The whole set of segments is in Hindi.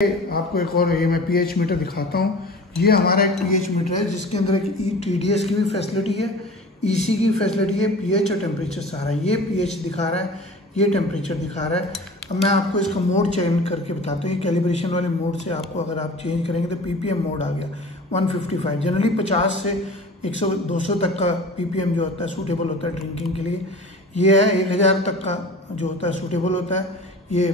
आपको एक और ये मैं पीएच मीटर दिखाता हूँ। ये हमारा एक पीएच मीटर है जिसके अंदर एक टीडीएस की भी फैसिलिटी है, ईसी की फैसिलिटी है, पीएच और टेम्परेचर सारा। ये पीएच दिखा रहा है, ये टेम्परेचर दिखा रहा है। अब मैं आपको इसका मोड चेंज करके बताता हूँ। ये कैलिब्रेशन वाले मोड से आपको अगर आप चेंज करेंगे तो पीपीएम मोड आ गया 155। जनरली 50 से 100-200 तक का पीपीएम जो होता है सूटेबल होता है ड्रिंकिंग के लिए। ये है 1000 तक का जो होता है सूटेबल होता है। ये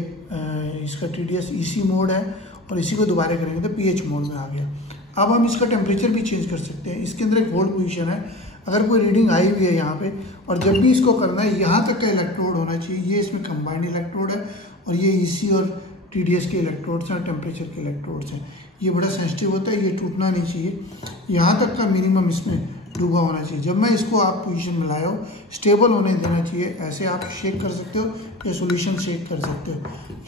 इसका टीडीएस ईसी मोड है और इसी को दोबारा करेंगे तो पीएच मोड में आ गया। अब हम इसका टेम्परेचर भी चेंज कर सकते हैं। इसके अंदर एक होल्ड पोजीशन है, अगर कोई रीडिंग आई हुई है यहाँ पे और जब भी इसको करना है यहाँ तक का इलेक्ट्रोड होना चाहिए। ये इसमें कंबाइंड इलेक्ट्रोड है और ये ईसी और टीडीएस के इलेक्ट्रोड्स हैं और टेम्परेचर के इलेक्ट्रोड्स हैं। ये बड़ा सेंसिटिव होता है, ये टूटना नहीं चाहिए। यहाँ तक का मिनिमम इसमें डूबा होना चाहिए। जब मैं इसको आप पोजीशन में लाया हो, स्टेबल होने देना चाहिए। ऐसे आप शेक कर सकते हो या सॉल्यूशन शेक कर सकते हो।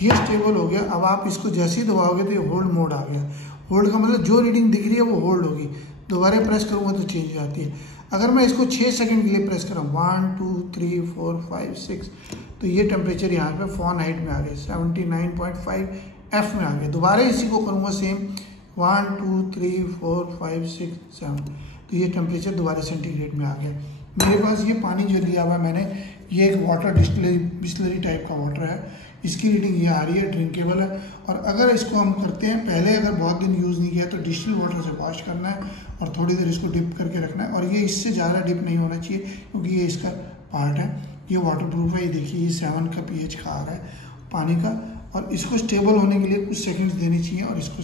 ये स्टेबल हो गया। अब आप इसको जैसे ही दबाओगे तो ये होल्ड मोड आ गया। होल्ड का मतलब जो रीडिंग दिख रही है वो होल्ड होगी। दोबारा प्रेस करूँगा तो चेंज हो जाती है। अगर मैं इसको 6 सेकंड के लिए प्रेस करूँ 1 2 3 4 5 6 तो ये टेम्परेचर यहाँ पे फ़ारेनहाइट में आ गया 79.5 F में आ गया। दोबारा इसी को करूँगा सेम 1 2 3 4 5 6 7 तो ये टेम्परेचर दोबारा सेंटीग्रेड में आ गया। मेरे पास ये पानी जो लिया हुआ मैंने, ये एक वाटर बिस्लरी टाइप का वाटर है। इसकी रीडिंग ये आ रही है, ड्रिंकेबल है। और अगर इसको हम करते हैं, पहले अगर बहुत दिन यूज़ नहीं किया तो डिस्टिल वाटर से वॉश करना है और थोड़ी देर इसको डिप करके रखना है। और ये इससे ज़्यादा डिप नहीं होना चाहिए क्योंकि ये इसका पार्ट है। ये वाटर प्रूफ है। ये देखिए ये 7 का पीएच खा रहा है पानी का। और इसको स्टेबल होने के लिए कुछ सेकेंड्स देने चाहिए और इसको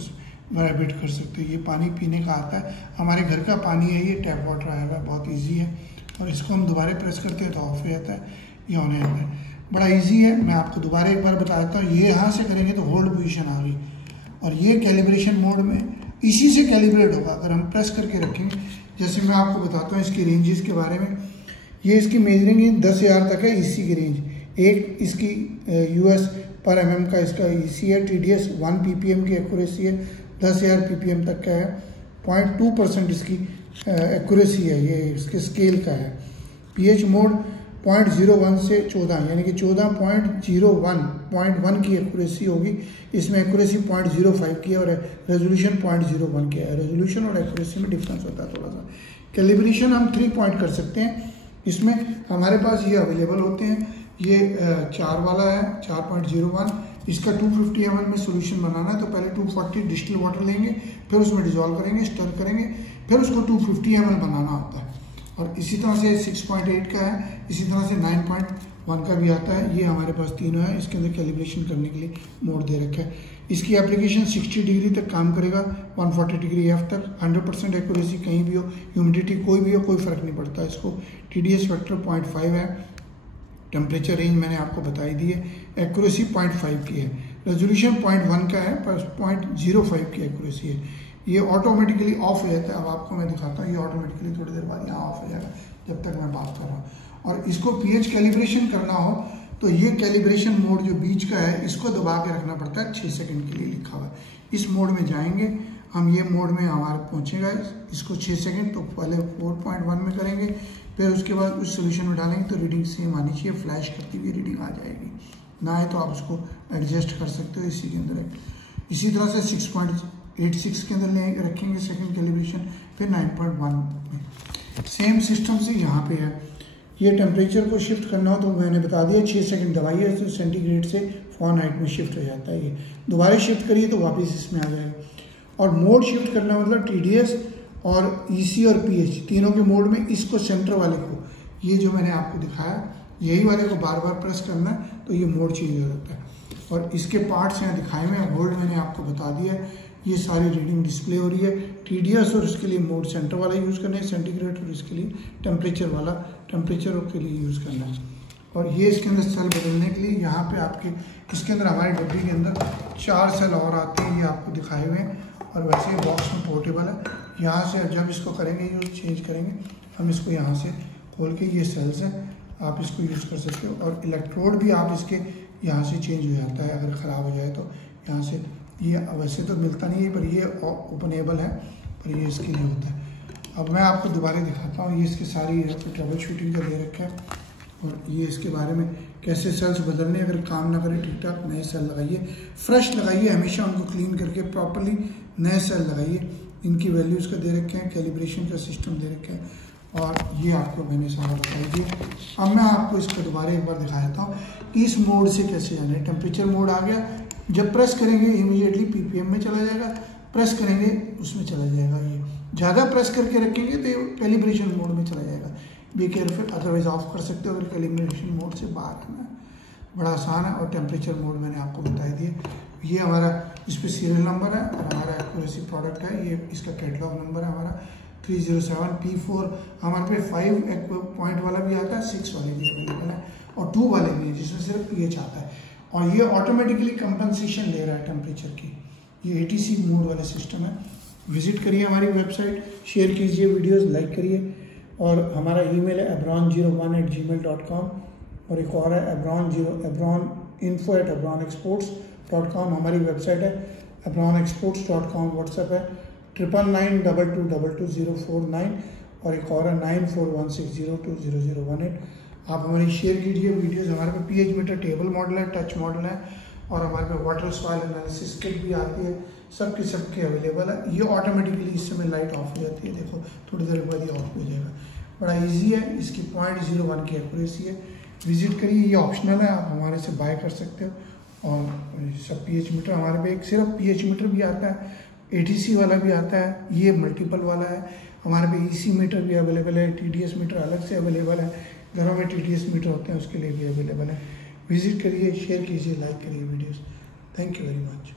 वाइब्रेट कर सकते हो। ये पानी पीने का आता है, हमारे घर का पानी है, ये टैप वाटर आया हुआ है, बहुत इजी है। और इसको हम दोबारा प्रेस करते हैं तो ऑफ हो जाता है, ये ऑन जाता है। बड़ा इजी है। मैं आपको दोबारा एक बार बता देता हूँ। ये यहाँ से करेंगे तो होल्ड पोजीशन आ गई और ये कैलिब्रेशन मोड में इसी से कैलिब्रेट होगा। अगर हम प्रेस करके रखेंगे, जैसे मैं आपको बताता हूँ इसकी रेंजेस के बारे में। ये इसकी मेजरिंग 10,000 तक है ईसी की रेंज। एक इसकी US पर mm का इसका ईसी है। टीडीएस 1 ppm की एक्यूरेसी है, 10,000 ppm तक का है। 0.2% इसकी एक्यूरेसी है, ये इसके स्केल का है। पीएच मोड 0.01 से 14 यानी कि 14.01 की एक्यूरेसी होगी। इसमें एक्यूरेसी 0.05 की है और रेजोल्यूशन 0.01 की है। रेजोल्यूशन और एक्यूरेसी में डिफरेंस होता है थोड़ा सा। कैलिब्रेशन हम 3 पॉइंट कर सकते हैं। इसमें हमारे पास ये अवेलेबल होते हैं। ये 4 वाला है 4.01। इसका 250 ml में सोल्यूशन बनाना है तो पहले 240 डिस्टिल वाटर लेंगे, फिर उसमें डिजोल्व करेंगे, स्टर करेंगे, फिर उसको 250 ml बनाना होता है। और इसी तरह से 6.8 का है, इसी तरह से 9.1 का भी आता है। ये हमारे पास तीनों है। इसके अंदर कैलिब्रेशन करने के लिए मोड दे रखा है। इसकी एप्लीकेशन 60 डिग्री तक काम करेगा, 140 डिग्री F तक। 100% एक्यूरेसी कहीं भी हो, ह्यूमिडिटी कोई भी हो, कोई फ़र्क नहीं पड़ता इसको। TDS फैक्टर 0.5 है। टेम्परेचर रेंज मैंने आपको बताई दी है। एक्यूरेसी 0.5 की है। रेजोल्यूशन 0.1 का है पर 0.05 की एक्यूरेसी है। ये ऑटोमेटिकली ऑफ हो जाता है। अब आपको मैं दिखाता हूँ। ये ऑटोमेटिकली थोड़ी देर बाद यहाँ ऑफ हो जाएगा जब तक मैं बात कर रहा हूँ। और इसको पीएच कैलिब्रेशन करना हो तो ये कैलिब्रेशन मोड जो बीच का है इसको दबा के रखना पड़ता है। 6 सेकंड के लिए लिखा हुआ है। इस मोड में जाएंगे हम, ये मोड में हमारे पहुँचेगा। इसको 6 सेकंड तो पहले 4.1 में करेंगे, फिर उसके बाद उस सोल्यूशन में डालेंगे तो रीडिंग सेम आनी चाहिए। फ्लैश करती हुई रीडिंग आ जाएगी। ना है तो आप उसको एडजस्ट कर सकते हो इसी के अंदर। इसी तरह से 6.86 के अंदर रखेंगे सेकंड कैलिब्रेशन, फिर 9.1 में। सेम सिस्टम से यहाँ पे है। ये टेम्परेचर को शिफ्ट करना हो तो मैंने बता दिया 6 सेकंड दबाइए तो सेंटीग्रेड से फ़ारेनहाइट में शिफ्ट हो जाता है। ये दोबारा शिफ्ट करिए तो वापस इसमें आ जाएगा। और मोड शिफ्ट करना मतलब TDS और EC और pH तीनों के मोड में इसको सेंटर वाले को, ये जो मैंने आपको दिखाया, यही वाले को बार बार प्रेस करना है तो ये मोड चेंज हो जाता है। और इसके पार्ट्स यहाँ दिखाए हुए हैं। होल्ड मैंने आपको बता दिया। ये सारी रीडिंग डिस्प्ले हो रही है। TDS और इसके लिए मोड सेंटर वाला यूज़ करना है, सेंटीग्रेड और इसके लिए टेम्परेचर वाला, टेम्परेचर के लिए यूज़ करना है। और ये इसके अंदर सेल बदलने के लिए यहाँ पे आपके इसके अंदर हमारे डब्बी के अंदर 4 सेल और आते हैं, ये आपको दिखाए हुए हैं। और वैसे ही बॉक्स में पोर्टेबल है। यहाँ से जब इसको करेंगे यूज़ चेंज करेंगे हम इसको यहाँ से खोल के, ये सेल्स हैं, आप इसको यूज़ कर सकते हो। और इलेक्ट्रोड भी आप इसके यहाँ से चेंज हो जाता है अगर ख़राब हो जाए तो। यहाँ से ये वैसे तो मिलता नहीं है पर ये ओपनेबल है, पर ये इसके लिए होता है। अब मैं आपको दोबारा दिखाता हूँ। ये इसकी सारी ट्रबल शूटिंग का दे रखा है। और ये इसके बारे में कैसे सेल्स बदलने, अगर काम ना करें ठीक ठाक नए सेल लगाइए, फ्रेश लगाइए, हमेशा उनको क्लीन करके प्रॉपरली नए सेल लगाइए। इनकी वैल्यूज़ का दे रखे हैं, कैलिब्रेशन का सिस्टम दे रखे हैं, और ये आपको मैंने सारा बताया जी। अब मैं आपको इसको दोबारा एक बार दिखा देता हूँ इस मोड से कैसे जाना है। टेम्परेचर मोड आ गया, जब प्रेस करेंगे इमीडिएटली पीपीएम में चला जाएगा, प्रेस करेंगे उसमें चला जाएगा। ये ज़्यादा प्रेस करके रखेंगे तो ये कैलिब्रेशन मोड में चला जाएगा। बी केयरफुल, अदरवाइज ऑफ कर सकते हो अगर कैलिब्रेशन मोड से बाहर आना है। बड़ा आसान है। और टेम्परेचर मोड मैंने आपको बता दिया। ये हमारा इस पर सीरियल नंबर है और हमारा एक्यूरेसी प्रोडक्ट है। ये इसका कैटलॉग नंबर है हमारा 307P4। हमारे पे 5 पॉइंट वाला भी आता है, 6 वाले भी अवेलेबल है और 2 वाले भी हैं जिसमें सिर्फ pH आता है। और ये ऑटोमेटिकली कंपनसेशन ले रहा है टेम्परेचर की। ये ATC मोड वाला सिस्टम है। विजिट करिए हमारी वेबसाइट, शेयर कीजिए वीडियोस, लाइक करिए। और हमारा ईमेल है abron01@gmail.com और एक और है abroninfo@abronexports.com। हमारी वेबसाइट है abronexports.com। व्हाट्सएप है 9992222049 और एक और है 9416020018। आप हमारी शेयर कीजिए वीडियोस। हमारे पे pH मीटर टेबल मॉडल है, टच मॉडल है और हमारे पे वाटर सॉइल एनालिसिस किट भी आती है। सबके अवेलेबल है। ये ऑटोमेटिकली इस समय लाइट ऑफ हो जाती है, देखो थोड़ी देर बाद ये ऑफ हो जाएगा। बड़ा इजी है। इसकी 0.01 की एक्यूरेसी है। विजिट करिए, ये ऑप्शनल है, आप हमारे से बाय कर सकते हो। और सब pH मीटर हमारे पे एक सिर्फ pH मीटर भी आता है, ATC वाला भी आता है, ये मल्टीपल वाला है। हमारे पे EC मीटर भी अवेलेबल है, TDS मीटर अलग से अवेलेबल है। घरों में TDS मीटर होते हैं उसके लिए भी अवेलेबल है। विजिट करिए, शेयर कीजिए, लाइक करिए videos. Thank you very much.